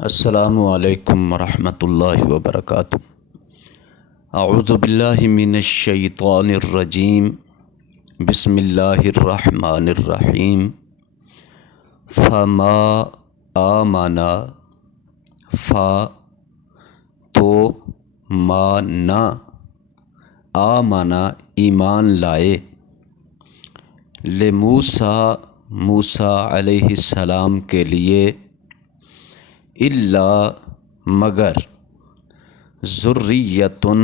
السلام علیکم ورحمۃ اللہ وبرکاتہ۔ اعوذ باللہ من الشیطان الرجیم، بسم اللہ الرحمن الرحیم۔ فما آمنا، تو مانا، آمنا ایمان لائے، لموسیٰ موسیٰ علیہ السلام کے لیے، الا مگر، ذریۃن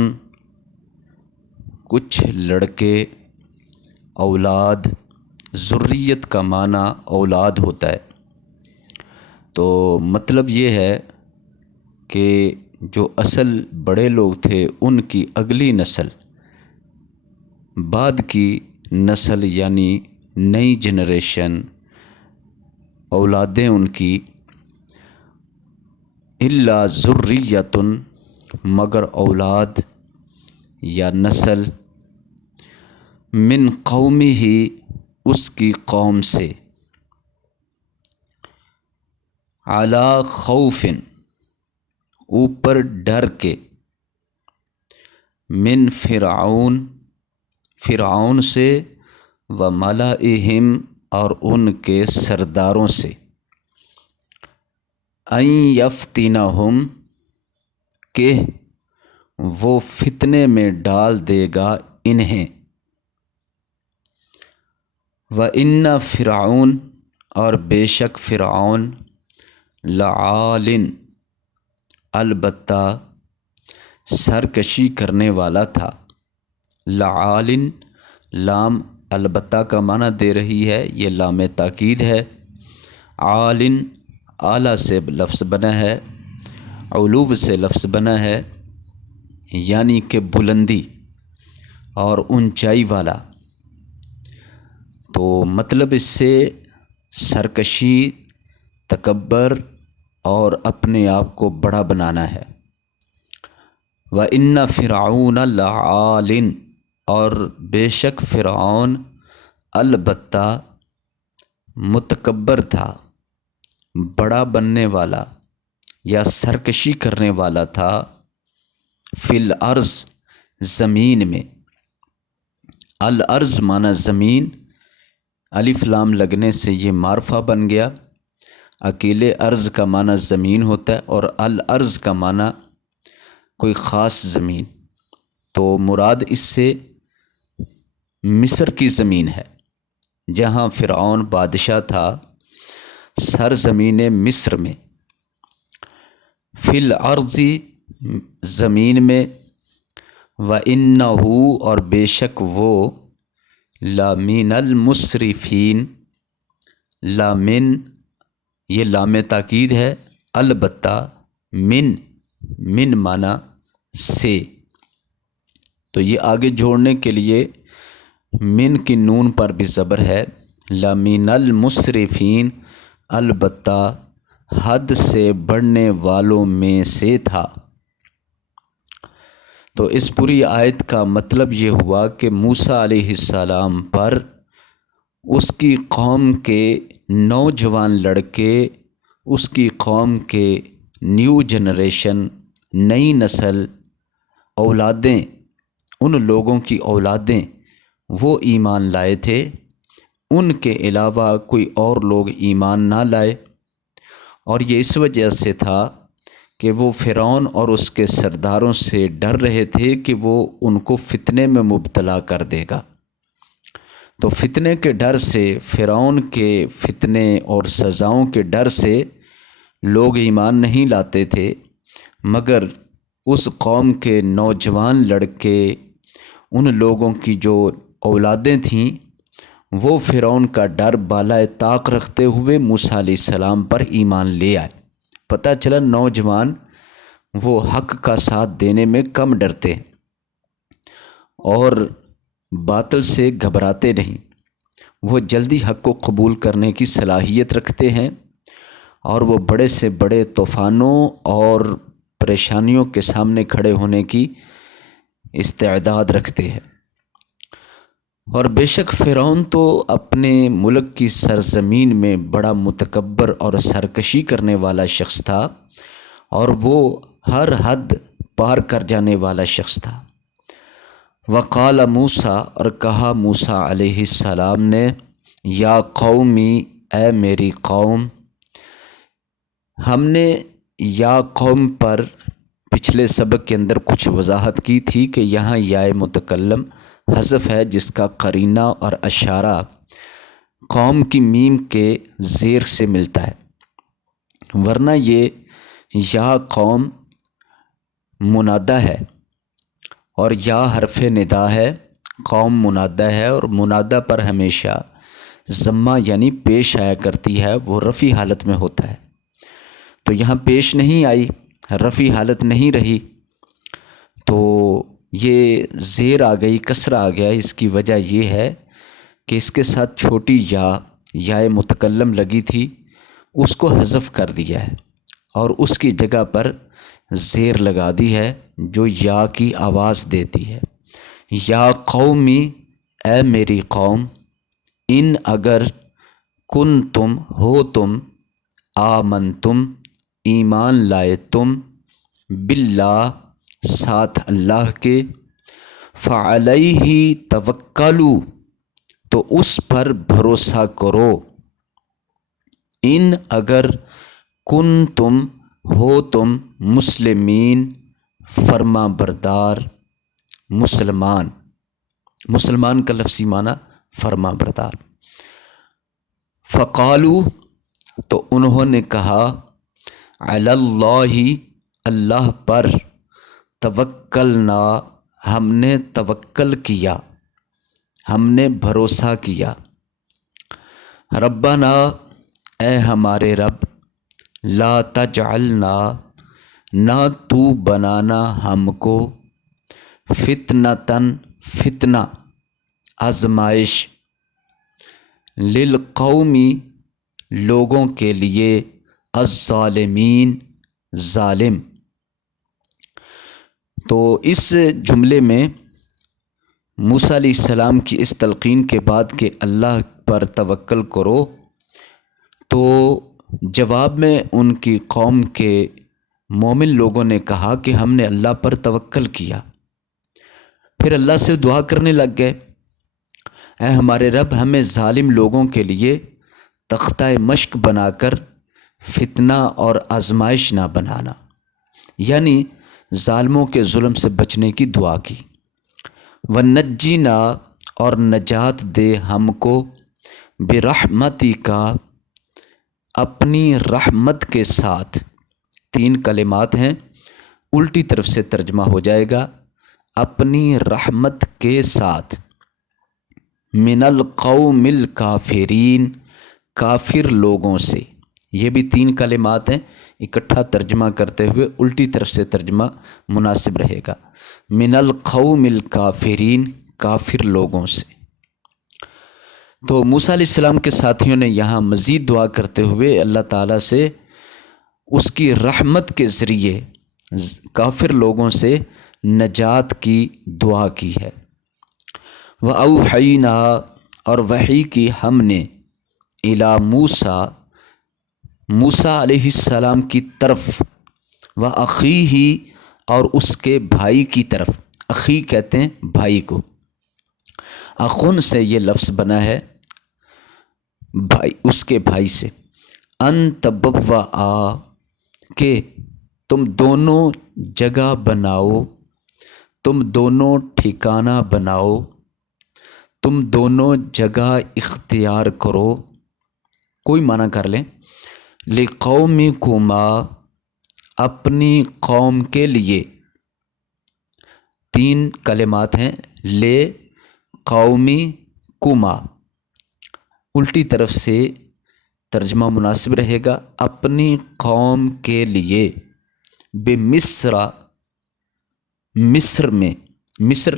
کچھ لڑکے، اولاد، ذریت کا معنی اولاد ہوتا ہے۔ تو مطلب یہ ہے کہ جو اصل بڑے لوگ تھے ان کی اگلی نسل، بعد کی نسل یعنی نئی جنریشن، اولادیں ان کی، الا ذریۃن مگر اولاد یا نسل، من قومہ اس کی قوم سے، علی خوف اوپر ڈر کے، من فرعون فرعون سے، و ملئہم اور ان کے سرداروں سے، ان یفتنہم کہ وہ فتنے میں ڈال دے گا انہیں، وَإِنَّ فرعون اور بے شک فرعون، لعال البتہ سرکشی کرنے والا تھا۔ لعال لام البتہ کا معنی دے رہی ہے، یہ لام تاکید ہے۔ عال اعلیٰ سے لفظ بنا ہے، علو سے لفظ بنا ہے، یعنی کہ بلندی اور اونچائی والا۔ تو مطلب اس سے سرکشی، تکبر اور اپنے آپ کو بڑا بنانا ہے۔ وَإِنَّ فِرْعَوْنَ لَعَالٍ اور بے شک فرعون البتہ متکبر تھا، بڑا بننے والا یا سرکشی کرنے والا تھا، فی الارض زمین میں۔ الارض معنی زمین، الف لام لگنے سے یہ معرفہ بن گیا۔ اکیلے ارض کا معنی زمین ہوتا ہے اور الارض کا معنی کوئی خاص زمین، تو مراد اس سے مصر کی زمین ہے، جہاں فرعون بادشاہ تھا، سرزمین مصر میں۔ فی الارض زمین میں، وَإِنَّهُ اور بے شک وہ، لَمِنَ الْمُسْرِفِينَ لامن یہ لام تاکید ہے، البتہ من معنی سے، تو یہ آگے جوڑنے کے لیے من کی نون پر بھی زبر ہے، لَمِنَ الْمُسْرِفِينَ البتہ حد سے بڑھنے والوں میں سے تھا۔ تو اس پوری آیت کا مطلب یہ ہوا کہ موسیٰ علیہ السلام پر اس کی قوم کے نوجوان لڑکے، اس کی قوم کے نیو جنریشن، نئی نسل، اولادیں، ان لوگوں کی اولادیں وہ ایمان لائے تھے، ان کے علاوہ کوئی اور لوگ ایمان نہ لائے۔ اور یہ اس وجہ سے تھا کہ وہ فرعون اور اس کے سرداروں سے ڈر رہے تھے کہ وہ ان کو فتنے میں مبتلا کر دے گا۔ تو فتنے کے ڈر سے، فرعون کے فتنے اور سزاؤں کے ڈر سے لوگ ایمان نہیں لاتے تھے، مگر اس قوم کے نوجوان لڑکے، ان لوگوں کی جو اولادیں تھیں، وہ فرعون کا ڈر بالائے طاق رکھتے ہوئے موسیٰ علیہ السلام پر ایمان لے آئے۔ پتہ چلا نوجوان وہ حق کا ساتھ دینے میں کم ڈرتے ہیں اور باطل سے گھبراتے نہیں، وہ جلدی حق کو قبول کرنے کی صلاحیت رکھتے ہیں، اور وہ بڑے سے بڑے طوفانوں اور پریشانیوں کے سامنے کھڑے ہونے کی استعداد رکھتے ہیں۔ اور بے شک فرعون تو اپنے ملک کی سرزمین میں بڑا متکبر اور سرکشی کرنے والا شخص تھا، اور وہ ہر حد پار کر جانے والا شخص تھا۔ وقال موسیٰ، اور کہا موسیٰ علیہ السلام نے، یا قومی، اے میری قوم۔ ہم نے یا قوم پر پچھلے سبق کے اندر کچھ وضاحت کی تھی کہ یہاں یا متکلم حذف ہے، جس کا قرینہ اور اشارہ قوم کی میم کے زیر سے ملتا ہے، ورنہ یہ یا قوم منادہ ہے اور یا حرف ندا ہے، قوم منادہ ہے، اور منادہ پر ہمیشہ ضمہ یعنی پیش آیا کرتی ہے، وہ رفع حالت میں ہوتا ہے۔ تو یہاں پیش نہیں آئی، رفع حالت نہیں رہی، تو یہ زیر آ گئی، کسرہ آ گیا۔ اس کی وجہ یہ ہے کہ اس کے ساتھ چھوٹی یا متکلم لگی تھی، اس کو حذف کر دیا ہے اور اس کی جگہ پر زیر لگا دی ہے جو یا کی آواز دیتی ہے۔ یا قومی، اے میری قوم، ان اگر کن تم ہو تم، آمن تم ایمان لائے تم، باللہ ساتھ اللہ کے، فعلیہ توکلوا تو اس پر بھروسہ کرو، ان اگر کن تم ہو تم مسلمین فرما بردار، مسلمان کا لفظی معنی فرما بردار۔ فقالو تو انہوں نے کہا، علی اللہ اللہ پر، توکلنا ہم نے توکل کیا، ہم نے بھروسہ کیا، ربنا اے ہمارے رب، لا تجعلنا نہ تو بنانا ہم کو، فتنتاً فتنہ آزمائش، للقومی لوگوں کے لیے، الظالمین ظالم۔ تو اس جملے میں موسیٰ علیہ السلام کی اس تلقین کے بعد کہ اللہ پر توکل کرو، تو جواب میں ان کی قوم کے مومن لوگوں نے کہا کہ ہم نے اللہ پر توکل کیا۔ پھر اللہ سے دعا کرنے لگ گئے، اے ہمارے رب، ہمیں ظالم لوگوں کے لیے تختہ مشق بنا کر فتنہ اور آزمائش نہ بنانا، یعنی ظالموں کے ظلم سے بچنے کی دعا کی۔ وَنَجِّنَا اور نجات دے ہم کو، بِرَحْمَتِکَ اپنی رحمت کے ساتھ۔ 3 کلمات ہیں، الٹی طرف سے ترجمہ ہو جائے گا، اپنی رحمت کے ساتھ، من القوم الکافرین کافر لوگوں سے۔ یہ بھی 3 کلمات ہیں، اکٹھا ترجمہ کرتے ہوئے الٹی طرف سے ترجمہ مناسب رہے گا، من القوم الکافرین کافر لوگوں سے۔ تو موسیٰ علیہ السلام کے ساتھیوں نے یہاں مزید دعا کرتے ہوئے اللہ تعالیٰ سے اس کی رحمت کے ذریعے کافر لوگوں سے نجات کی دعا کی ہے۔ وَأَوْحَيْنَا اور وحی کی ہم نے، موسیٰ علیہ السلام کی طرف، وَأَخِيهِ اور اس کے بھائی کی طرف، اخی کہتے ہیں بھائی کو، اخن سے یہ لفظ بنا ہے بھائی، اس کے بھائی سے، ان تبوآ کہ تم دونوں جگہ بناؤ، تم دونوں ٹھکانہ بناؤ، تم دونوں جگہ اختیار کرو، کوئی معنی کر لیں، لِقَوْمِكُمَا اپنی قوم کے لیے۔ 3 کلمات ہیں، لے قومی کما، الٹی طرف سے ترجمہ مناسب رہے گا، اپنی قوم کے لیے، بمصر مصر میں، مصر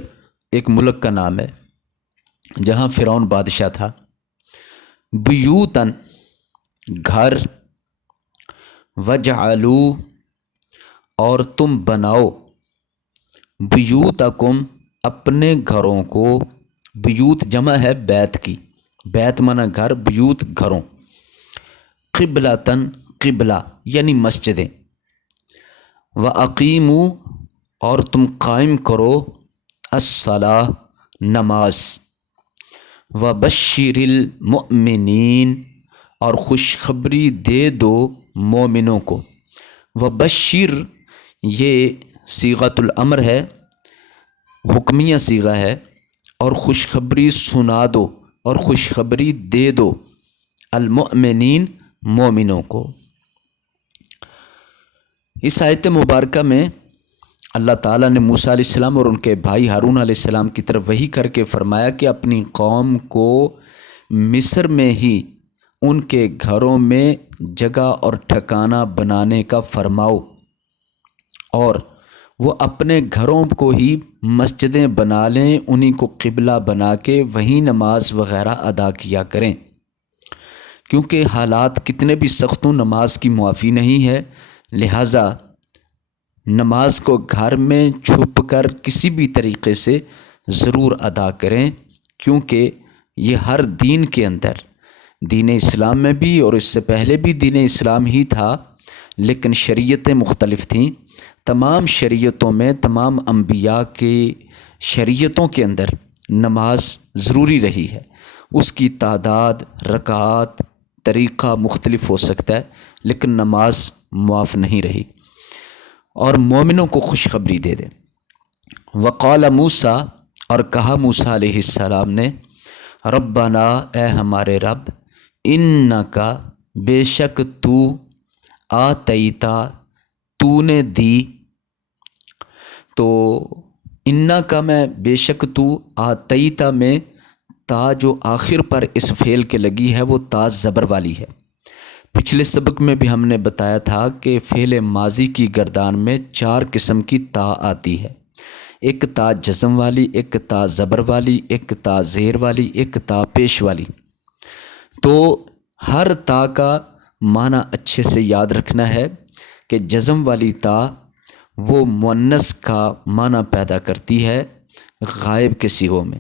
ایک ملک کا نام ہے جہاں فرعون بادشاہ تھا، بیوتن گھر، وجعلوا اور تم بناؤ، بیوتکم اپنے گھروں کو، بیوت جمع ہے بیت کی، بیت معنی گھر، بیوت گھروں، قبلتاً قبلہ یعنی مسجدیں، وَأَقِیمُوا اور تم قائم کرو الصلاۃ نماز، وَبَشِّرِ الْمُؤْمِنِین اور خوشخبری دے دو مومنوں کو۔ وَبَشِّر یہ صیغۃ الامر ہے، حکمیہ صیغہ ہے، اور خوشخبری سنا دو اور خوشخبری دے دو المؤمنین مومنوں کو۔ اس آیت مبارکہ میں اللہ تعالیٰ نے موسیٰ علیہ السلام اور ان کے بھائی ہارون علیہ السلام کی طرف وحی کر کے فرمایا کہ اپنی قوم کو مصر میں ہی ان کے گھروں میں جگہ اور ٹھکانہ بنانے کا فرماؤ، اور وہ اپنے گھروں کو ہی مسجدیں بنا لیں، انہی کو قبلہ بنا کے وہیں نماز وغیرہ ادا کیا کریں، کیونکہ حالات کتنے بھی سخت ہوں نماز کی معافی نہیں ہے۔ لہٰذا نماز کو گھر میں چھپ کر کسی بھی طریقے سے ضرور ادا کریں، کیونکہ یہ ہر دین کے اندر، دین اسلام میں بھی اور اس سے پہلے بھی دین اسلام ہی تھا، لیکن شریعتیں مختلف تھیں۔ تمام شریعتوں میں، تمام انبیاء کی شریعتوں کے اندر نماز ضروری رہی ہے۔ اس کی تعداد، رکعات، طریقہ مختلف ہو سکتا ہے، لیکن نماز معاف نہیں رہی۔ اور مومنوں کو خوشخبری دے دے۔ وقال موسیٰ اور کہا موسیٰ علیہ السلام نے، ربنا اے ہمارے رب، انکا بے شک تو آتیتا تو نے دی، تو انکا میں بے شک تو آتیتا میں تا جو آخر پر اس فعل کے لگی ہے وہ تا زبر والی ہے۔ پچھلے سبق میں بھی ہم نے بتایا تھا کہ فعل ماضی کی گردان میں 4 قسم کی تا آتی ہے، ایک تا جزم والی، ایک تا زبر والی، ایک تا زیر والی، ایک تا پیش والی۔ تو ہر تا کا معنی اچھے سے یاد رکھنا ہے کہ جزم والی تا وہ مؤنث کا معنی پیدا کرتی ہے غائب کے صیغوں میں،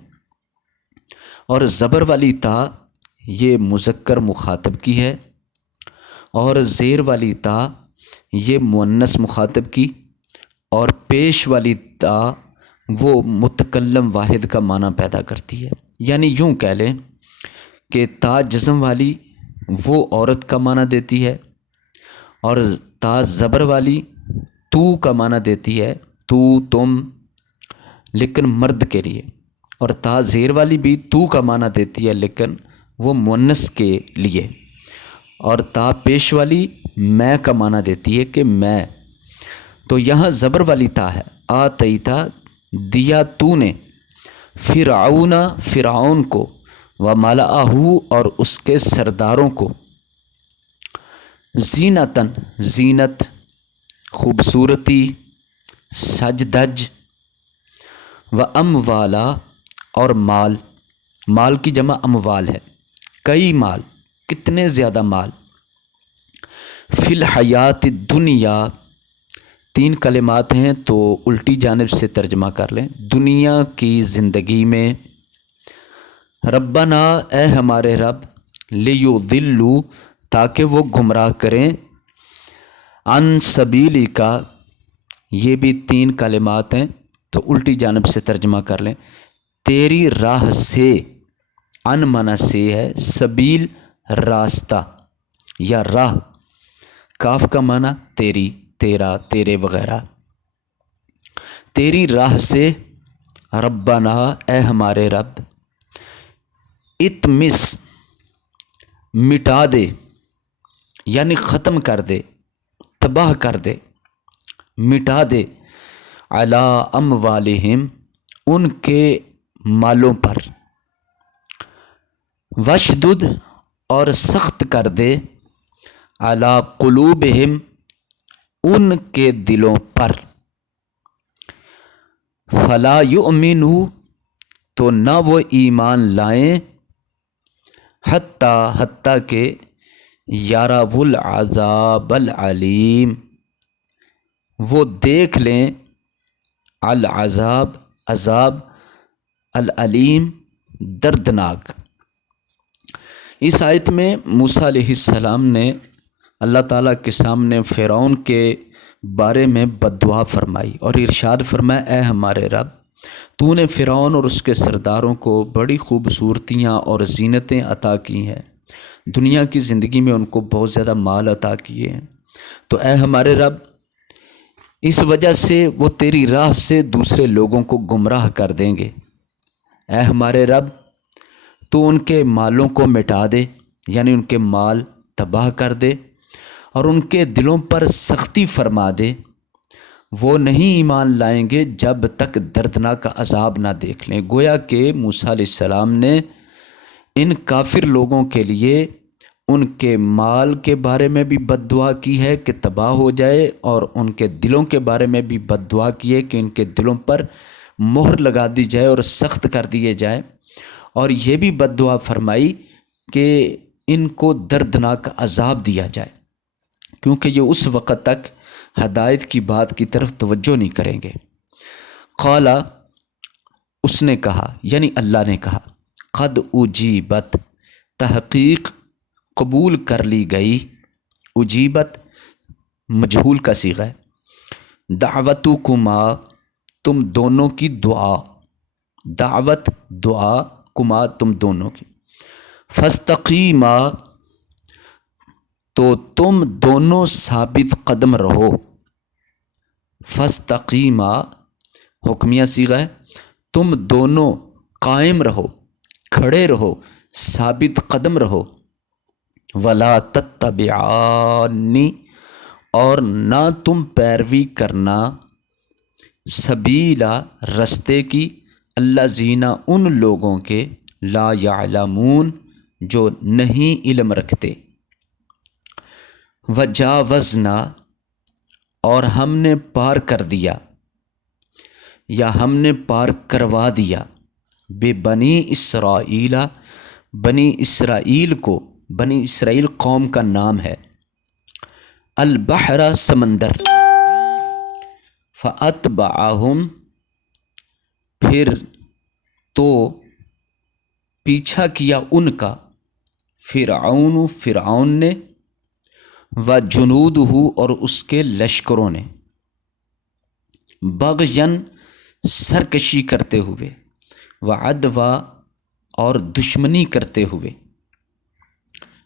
اور زبر والی تا یہ مذکر مخاطب کی ہے، اور زیر والی تا یہ مؤنث مخاطب کی، اور پیش والی تا وہ متکلم واحد کا معنی پیدا کرتی ہے۔ یعنی یوں کہہ لیں کہ تا جزم والی وہ عورت کا معنی دیتی ہے، اور تا زبر والی تو کا معنی دیتی ہے، تو تم، لیکن مرد کے لیے، اور تا زیر والی بھی تو کا معنی دیتی ہے لیکن وہ مؤنث کے لیے، اور تا پیش والی میں کا معنی دیتی ہے کہ میں۔ تو یہاں زبر والی تا ہے، آتیتا دیا تو نے، فرعون کو، وملأہ اور اس کے سرداروں کو، زینتاً زینت، خوبصورتی، سج دج، واموالا اور مال، مال کی جمع اموال ہے، کئی مال، کتنے زیادہ مال، فی الحیات الدنیا 3 کلمات ہیں تو الٹی جانب سے ترجمہ کر لیں، دنیا کی زندگی میں، ربنا اے ہمارے رب، لیضلوا تاکہ وہ گمراہ کریں، عن سبیلک، یہ بھی 3 کلمات ہیں تو الٹی جانب سے ترجمہ کر لیں، تیری راہ سے، عن معنی سے ہے، سبیل راستہ یا راہ، کاف کا معنی تیری، تیرا، تیرے وغیرہ، تیری راہ سے، ربنا اے ہمارے رب، اتمس مٹا دے، یعنی ختم کر دے، تباہ کر دے، مٹا دے، علی اموالہم ان کے مالوں پر، وشدد اور سخت کر دے، علی قلوبہم ان کے دلوں پر، فلا یؤمنوا تو نہ وہ ایمان لائیں، حتیٰ کہ یروا العذاب العلیم وہ دیکھ لیں، العذاب عذاب، العلیم دردناک۔ اس آیت میں موسیٰ علیہ السلام نے اللہ تعالیٰ کے سامنے فرعون کے بارے میں بد دعا فرمائی اور ارشاد فرمایا اے ہمارے رب تو نے فرعون اور اس کے سرداروں کو بڑی خوبصورتیاں اور زینتیں عطا کی ہیں، دنیا کی زندگی میں ان کو بہت زیادہ مال عطا کیے ہیں، تو اے ہمارے رب اس وجہ سے وہ تیری راہ سے دوسرے لوگوں کو گمراہ کر دیں گے۔ اے ہمارے رب تو ان کے مالوں کو مٹا دے، یعنی ان کے مال تباہ کر دے، اور ان کے دلوں پر سختی فرما دے، وہ نہیں ایمان لائیں گے جب تک دردناک عذاب نہ دیکھ لیں۔ گویا کہ موسیٰ علیہ السلام نے ان کافر لوگوں کے لیے ان کے مال کے بارے میں بھی بد دعا کی ہے کہ تباہ ہو جائے، اور ان کے دلوں کے بارے میں بھی بد دعا کی ہے کہ ان کے دلوں پر مہر لگا دی جائے اور سخت کر دیے جائے، اور یہ بھی بد دعا فرمائی کہ ان کو دردناک عذاب دیا جائے، کیونکہ یہ اس وقت تک ہدایت کی بات کی طرف توجہ نہیں کریں گے۔ قال، اس نے کہا یعنی اللہ نے کہا، قد اجیبت، تحقیق قبول کر لی گئی، اجیبت مجہول کا صیغہ ہے، دعوتکما تم دونوں کی دعا، دعوت دعا، کما تم دونوں کی، فاستقیما تو تم دونوں ثابت قدم رہو، فاستقیما حکمیہ صیغہ ہے، تم دونوں قائم رہو، کھڑے رہو، ثابت قدم رہو، ولا تتبعانی اور نہ تم پیروی کرنا، سبیلا رستے کی، الذین ان لوگوں کے، لا یعلمون جو نہیں علم رکھتے، وجاوزنا اور ہم نے پار کر دیا یا ہم نے پار کروا دیا، بے بنی اسرائیل، بنی اسرائیل کو، بنی اسرائیل قوم کا نام ہے، البحر سمندر، فاتبعہم پھر تو پیچھا کیا ان کا، فرعون فرعون نے، وجنودہ اور اس کے لشکروں نے، بغین سرکشی کرتے ہوئے، وعدوا اور دشمنی کرتے ہوئے،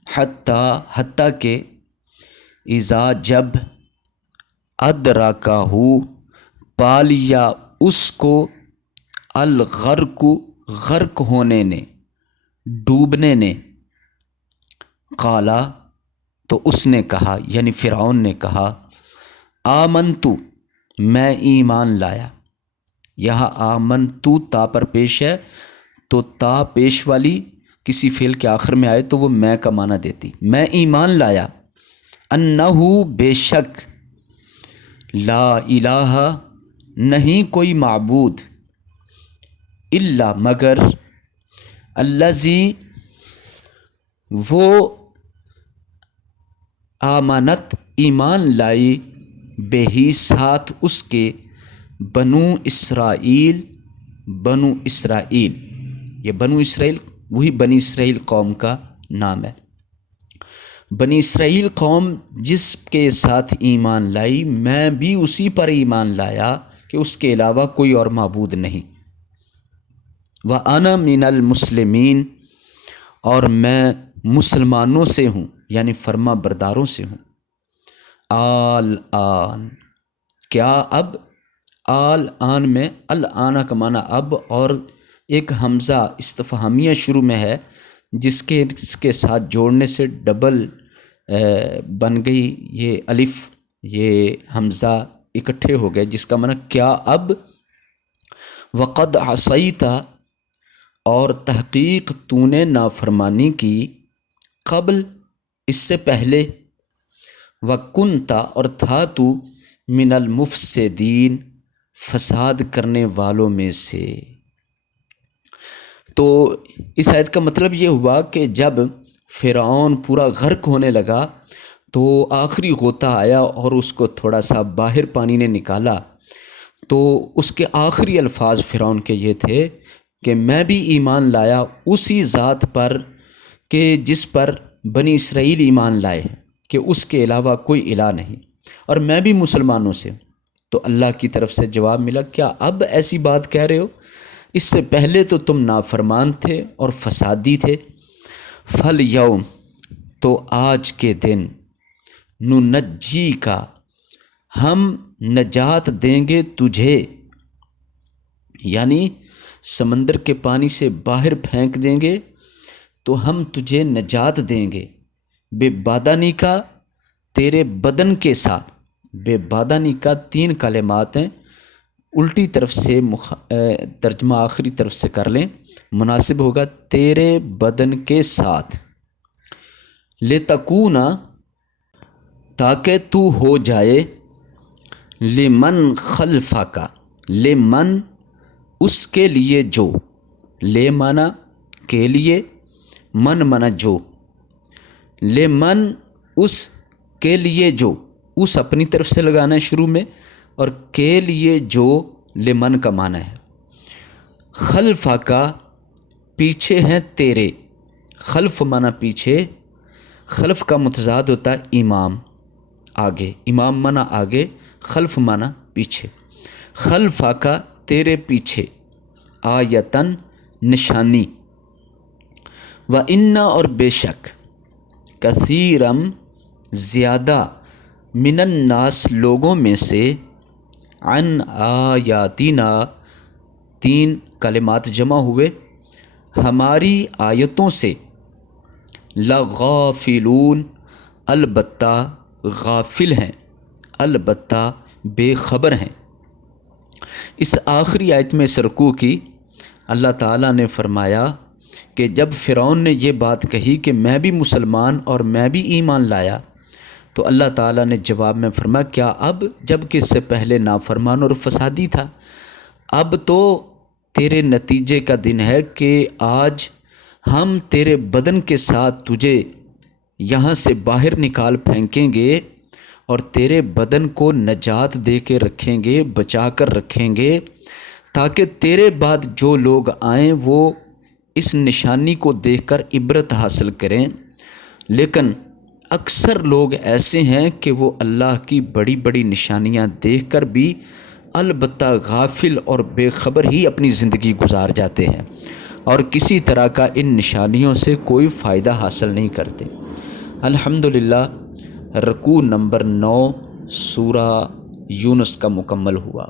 حتیٰ کہ اذا جب ادرکہ پا لیا اس کو، الغرق غرق ہونے نے، ڈوبنے نے، قالا تو اس نے کہا یعنی فرعون نے کہا، آمنتو میں ایمان لایا، یہاں آمنتو تا پر پیش ہے تو تا پیش والی کسی فعل کے آخر میں آئے تو وہ میں کا معنی دیتی، میں ایمان لایا، انہو بے شک، لا الہ نہیں کوئی معبود، الا مگر، الذی وہ آمنت ایمان لائی، بے ہی ساتھ اس کے، بنو اسرائیل، بنو اسرائیل، یہ بنو اسرائیل وہی بنی اسرائیل قوم کا نام ہے، بنی اسرائیل قوم جس کے ساتھ ایمان لائی، میں بھی اسی پر ایمان لایا کہ اس کے علاوہ کوئی اور معبود نہیں، وَأَنَا مِنَ الْمُسْلِمِينَ اور میں مسلمانوں سے ہوں، یعنی فرما برداروں سے ہوں، آن کیا اب، آن میں الآن کا معنی اب، اور ایک حمزہ استفہامیہ شروع میں ہے جس کے ساتھ جوڑنے سے ڈبل بن گئی، یہ الف یہ حمزہ اکٹھے ہو گئے جس کا معنی کیا اب، وقد عصیت اور تحقیق تو نے نافرمانی کی، قبل اس سے پہلے، وکنت اور تھا تو، من المفسدین فساد کرنے والوں میں سے۔ تو اس آیت کا مطلب یہ ہوا کہ جب فرعون پورا غرق ہونے لگا تو آخری غوطہ آیا اور اس کو تھوڑا سا باہر پانی نے نکالا، تو اس کے آخری الفاظ فرعون کے یہ تھے کہ میں بھی ایمان لایا اسی ذات پر کہ جس پر بنی اسرائیل ایمان لائے ہیں، کہ اس کے علاوہ کوئی الہ نہیں، اور میں بھی مسلمانوں سے ہوں۔ تو اللہ کی طرف سے جواب ملا، کیا اب ایسی بات کہہ رہے ہو؟ اس سے پہلے تو تم نافرمان تھے اور فسادی تھے۔ فَالْيَوْمَ، تو آج کے دن، نُنَجِّی کا، ہم نجات دیں گے تجھے، یعنی سمندر کے پانی سے باہر پھینک دیں گے تو ہم تجھے نجات دیں گے، بے بادانی کا، تیرے بدن کے ساتھ۔ بے بادانی کا 3 کلمات ہیں، الٹی طرف سے ترجمہ آخری طرف سے کر لیں، مناسب ہوگا، تیرے بدن کے ساتھ۔ لِتَکُونَ، تاکہ تو ہو جائے، لمن خلفک، لمن، اس کے لیے جو، لے مانا کے لیے، من مانا جو، لمن، اس کے لیے جو، اس اپنی طرف سے لگانا ہے شروع میں، اور کے لیے جو لمن کا معنی ہے۔ خلفک، پیچھے ہیں تیرے، خلف مانا پیچھے، خلف کا متضاد ہوتا ہے امام، آگے، امام مانا آگے، خلف مانا پیچھے۔ خلفک، تیرے پیچھے، آیتن، نشانی، وَإِنَّ، اور بے شک، کثیرم، زیادہ، من الناس، لوگوں میں سے، عن آیاتنا، 3 کلمات جمع ہوئے، ہماری آیتوں سے، لغافلون، البتہ غافل ہیں، البتہ بے خبر ہیں۔ اس آخری آیت میں اس رکوع کی اللہ تعالیٰ نے فرمایا کہ جب فرعون نے یہ بات کہی کہ میں بھی مسلمان اور میں بھی ایمان لایا، تو اللہ تعالیٰ نے جواب میں فرمایا، کیا اب، جب کہ اس سے پہلے نافرمان اور فسادی تھا، اب تو تیرے نتیجے کا دن ہے کہ آج ہم تیرے بدن کے ساتھ تجھے یہاں سے باہر نکال پھینکیں گے اور تیرے بدن کو نجات دے کے رکھیں گے، بچا کر رکھیں گے، تاکہ تیرے بعد جو لوگ آئیں وہ اس نشانی کو دیکھ کر عبرت حاصل کریں۔ لیکن اکثر لوگ ایسے ہیں کہ وہ اللہ کی بڑی بڑی نشانیاں دیکھ کر بھی البتہ غافل اور بے خبر ہی اپنی زندگی گزار جاتے ہیں اور کسی طرح کا ان نشانیوں سے کوئی فائدہ حاصل نہیں کرتے۔ الحمدللہ، رکوع نمبر 9 سورہ یونس کا مکمل ہوا۔